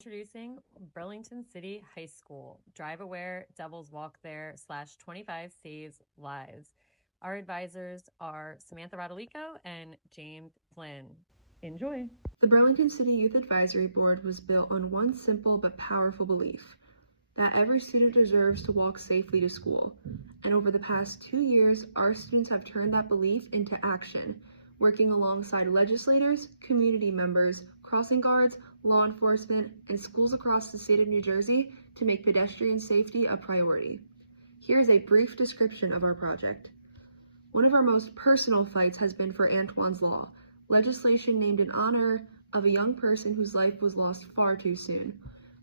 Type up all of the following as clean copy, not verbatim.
Introducing Burlington City High School. Drive aware, doubles walk there /25 saves lives. Our advisors are Samantha Rodolico and James Flynn. Enjoy. The Burlington City Youth Advisory Board was built on one simple but powerful belief: that every student deserves to walk safely to school. And over the past 2 years, our students have turned that belief into action, working alongside legislators, community members, crossing guards, law enforcement, and schools across the state of New Jersey to make pedestrian safety a priority. Here's a brief description of our project. One of our most personal fights has been for Antoine's Law, legislation named in honor of a young person whose life was lost far too soon.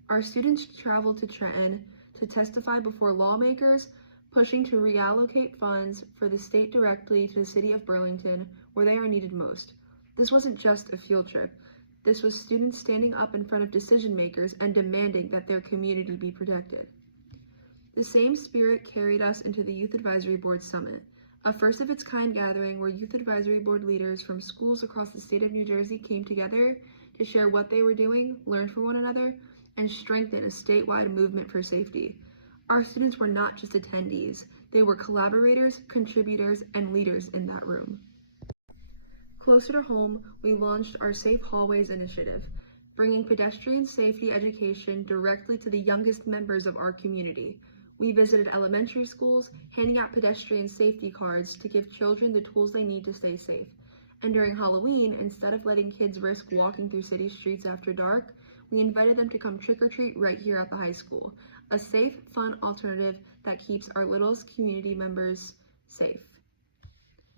Our students traveled to Trenton to testify before lawmakers, pushing to reallocate funds for the state directly to the city of Burlington, where they are needed most. This wasn't just a field trip. This was students standing up in front of decision makers and demanding that their community be protected. The same spirit carried us into the Youth Advisory Board Summit, a first of its kind gathering where Youth Advisory Board leaders from schools across the state of New Jersey came together to share what they were doing, learn from one another, and strengthen a statewide movement for safety. Our students were not just attendees, they were collaborators, contributors, and leaders in that room. Closer to home, we launched our Safe Hallways initiative, bringing pedestrian safety education directly to the youngest members of our community. We visited elementary schools, handing out pedestrian safety cards to give children the tools they need to stay safe. And during Halloween, instead of letting kids risk walking through city streets after dark, we invited them to come trick-or-treat right here at the high school, a safe, fun alternative that keeps our littlest community members safe.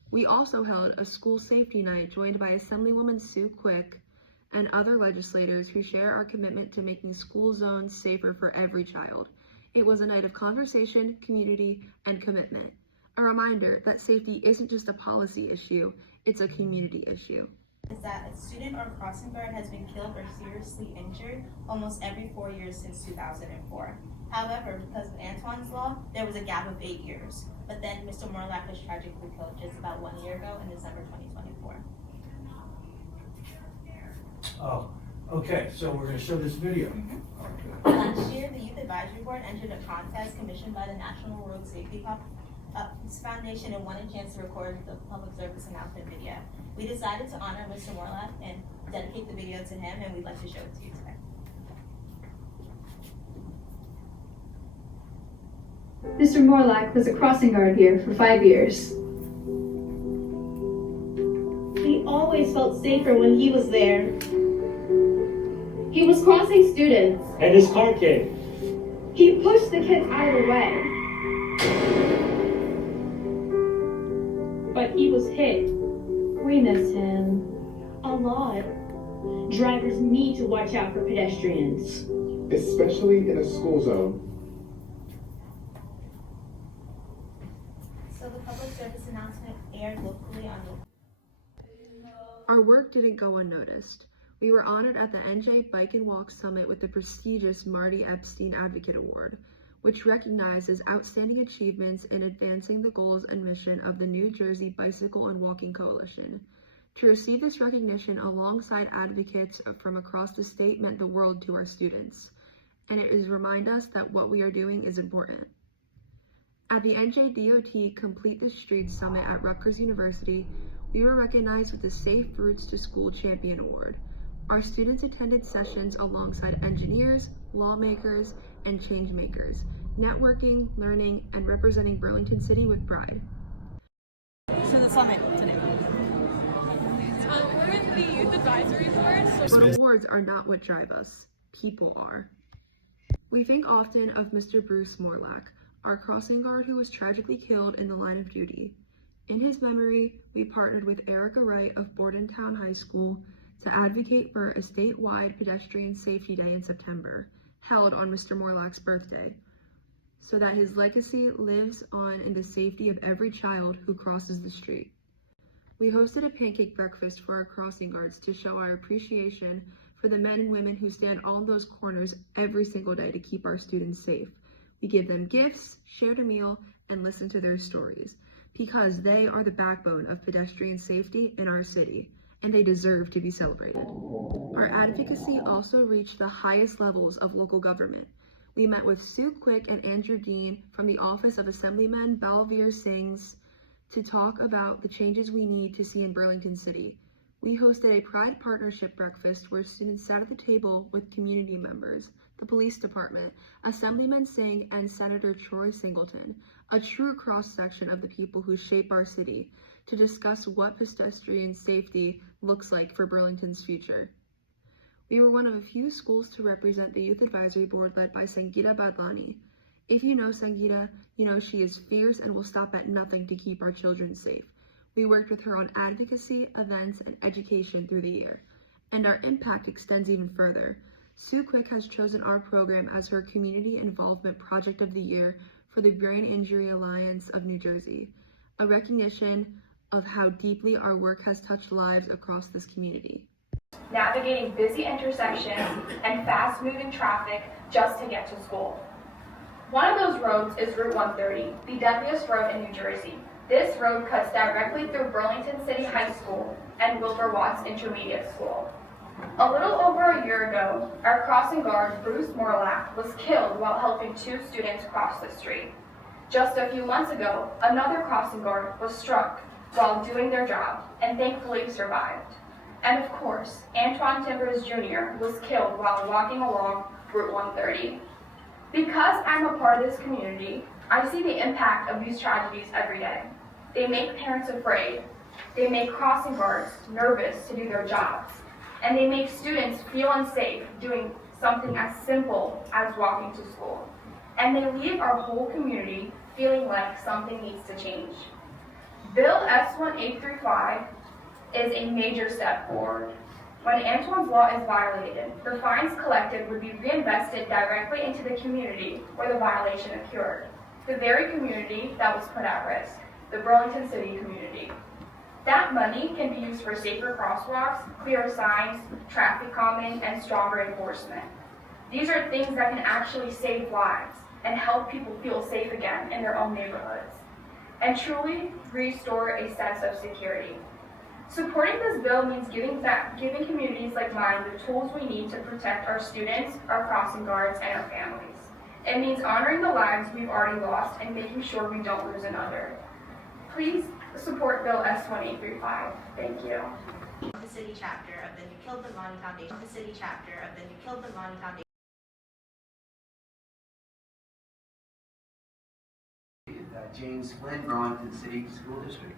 We also held a school safety night joined by Assemblywoman Sue Quick and other legislators who share our commitment to making school zones safer for every child. It was a night of conversation, community, and commitment. A reminder that safety isn't just a policy issue, it's a community issue. Is that a student or crossing guard has been killed or seriously injured almost every 4 years since 2004. However, because of Antoine's Law, there was a gap of 8 years. But then Mr. Morlack was tragically killed just about 1 year ago in December 2024. Oh, okay, so we're going to show this video. Last year, the Youth Advisory Board entered a contest commissioned by the National Road Safety Foundation and won a chance to record the public service announcement video. We decided to honor Mr. Morlack and dedicate the video to him, and we'd like to show it to you today. Mr. Morlack was a crossing guard here for 5 years. We always felt safer when he was there. He was crossing students. And his car came. He pushed the kids out of the way. But he was hit. We miss him. A lot. Drivers need to watch out for pedestrians. Especially in a school zone. So the public service announcement aired locally on the... Our work didn't go unnoticed. We were honored at the NJ Bike and Walk Summit with the prestigious Marty Epstein Advocate Award, which recognizes outstanding achievements in advancing the goals and mission of the New Jersey Bicycle and Walking Coalition. To receive this recognition alongside advocates from across the state meant the world to our students, and it is remind us that what we are doing is important. At the NJDOT Complete the Streets Summit at Rutgers University, we were recognized with the Safe Routes to School Champion Award. Our students attended sessions alongside engineers, lawmakers, and change makers, networking, learning, and representing Burlington City with pride. To the summit today. We're in the Youth Advisory Board. But awards are not what drive us. People are. We think often of Mr. Bruce Morlack, our crossing guard who was tragically killed in the line of duty. In his memory, we partnered with Erica Wright of Bordentown High School to advocate for a statewide pedestrian safety day in September, held on Mr. Morlack's birthday, so that his legacy lives on in the safety of every child who crosses the street. We hosted a pancake breakfast for our crossing guards to show our appreciation for the men and women who stand on those corners every single day to keep our students safe. We give them gifts, shared a meal, and listened to their stories, because they are the backbone of pedestrian safety in our city, and they deserve to be celebrated. Our advocacy also reached the highest levels of local government. We met with Sue Quick and Andrew Dean from the Office of Assemblyman Balveer Singhs to talk about the changes we need to see in Burlington City. We hosted a Pride Partnership breakfast where students sat at the table with community members, the police department, Assemblyman Singh, and Senator Troy Singleton, a true cross-section of the people who shape our city, to discuss what pedestrian safety looks like for Burlington's future. We were one of a few schools to represent the Youth Advisory Board led by Sangeeta Badlani. If you know Sangeeta, you know she is fierce and will stop at nothing to keep our children safe. We worked with her on advocacy, events, and education through the year. And our impact extends even further. Sue Quick has chosen our program as her Community Involvement Project of the Year for the Brain Injury Alliance of New Jersey, a recognition of how deeply our work has touched lives across this community. Navigating busy intersections and fast-moving traffic just to get to school. One of those roads is Route 130, the deadliest road in New Jersey. This road cuts directly through Burlington City High School and Wilbur Watts Intermediate School. A little over a year ago, our crossing guard, Bruce Morlack, was killed while helping two students cross the street. Just a few months ago, another crossing guard was struck while doing their job and thankfully survived. And of course, Antoine Timbers Jr. was killed while walking along Route 130. Because I'm a part of this community, I see the impact of these tragedies every day. They make parents afraid. They make crossing guards nervous to do their jobs. And they make students feel unsafe doing something as simple as walking to school. And they leave our whole community feeling like something needs to change. Bill S-1835 is a major step forward. When Antoine's law is violated, the fines collected would be reinvested directly into the community where the violation occurred, the very community that was put at risk, the Burlington City community. That money can be used for safer crosswalks, clearer signs, traffic calming, and stronger enforcement. These are things that can actually save lives and help people feel safe again in their own neighborhoods, and truly restore a sense of security. Supporting this bill means giving communities like mine the tools we need to protect our students, our crossing guards, and our families. It means honoring the lives we've already lost and making sure we don't lose another. Please support Bill S-1835. Thank you. The city chapter of the New Kilpinlani Foundation. The city chapter of the New Kilpinlani Foundation. James Flynn, Burlington City School District.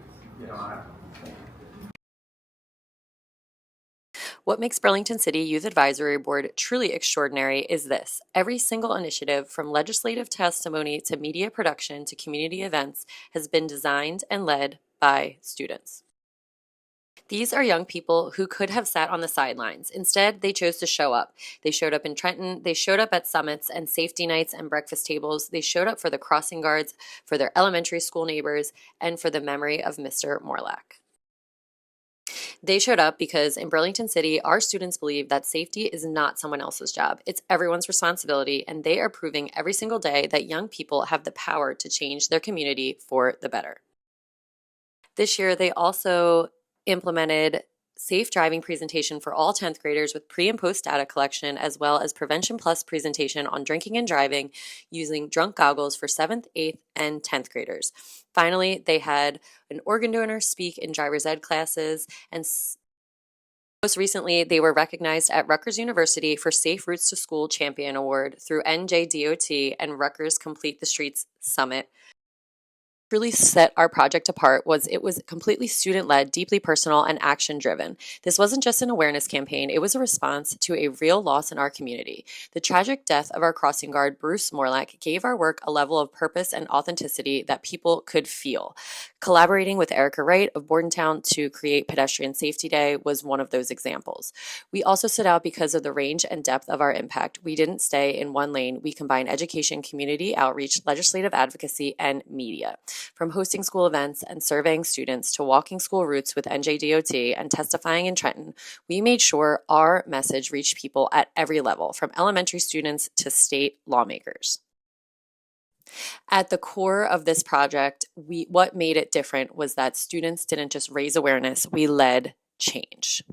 What makes Burlington City Youth Advisory Board truly extraordinary is this. Every single initiative, from legislative testimony to media production to community events, has been designed and led by students. These are young people who could have sat on the sidelines. Instead, they chose to show up. They showed up in Trenton. They showed up at summits and safety nights and breakfast tables. They showed up for the crossing guards, for their elementary school neighbors, and for the memory of Mr. Morlack. They showed up because in Burlington City, our students believe that safety is not someone else's job. It's everyone's responsibility, and they are proving every single day that young people have the power to change their community for the better. This year, they also implemented safe driving presentation for all 10th graders with pre and post data collection, as well as Prevention Plus presentation on drinking and driving using drunk goggles for 7th, 8th, and 10th graders. Finally, they had an organ donor speak in driver's ed classes, and most recently, they were recognized at Rutgers University for Safe Routes to School Champion Award through NJDOT and Rutgers Complete the Streets Summit. Really set our project apart was it was completely student-led, deeply personal, and action-driven. This wasn't just an awareness campaign, it was a response to a real loss in our community. The tragic death of our crossing guard, Bruce Morlack, gave our work a level of purpose and authenticity that people could feel. Collaborating with Erica Wright of Bordentown to create Pedestrian Safety Day was one of those examples. We also stood out because of the range and depth of our impact. We didn't stay in one lane. We combined education, community outreach, legislative advocacy, and media. From hosting school events and surveying students to walking school routes with NJDOT and testifying in Trenton, we made sure our message reached people at every level, from elementary students to state lawmakers. At the core of this project, what made it different was that students didn't just raise awareness, we led change.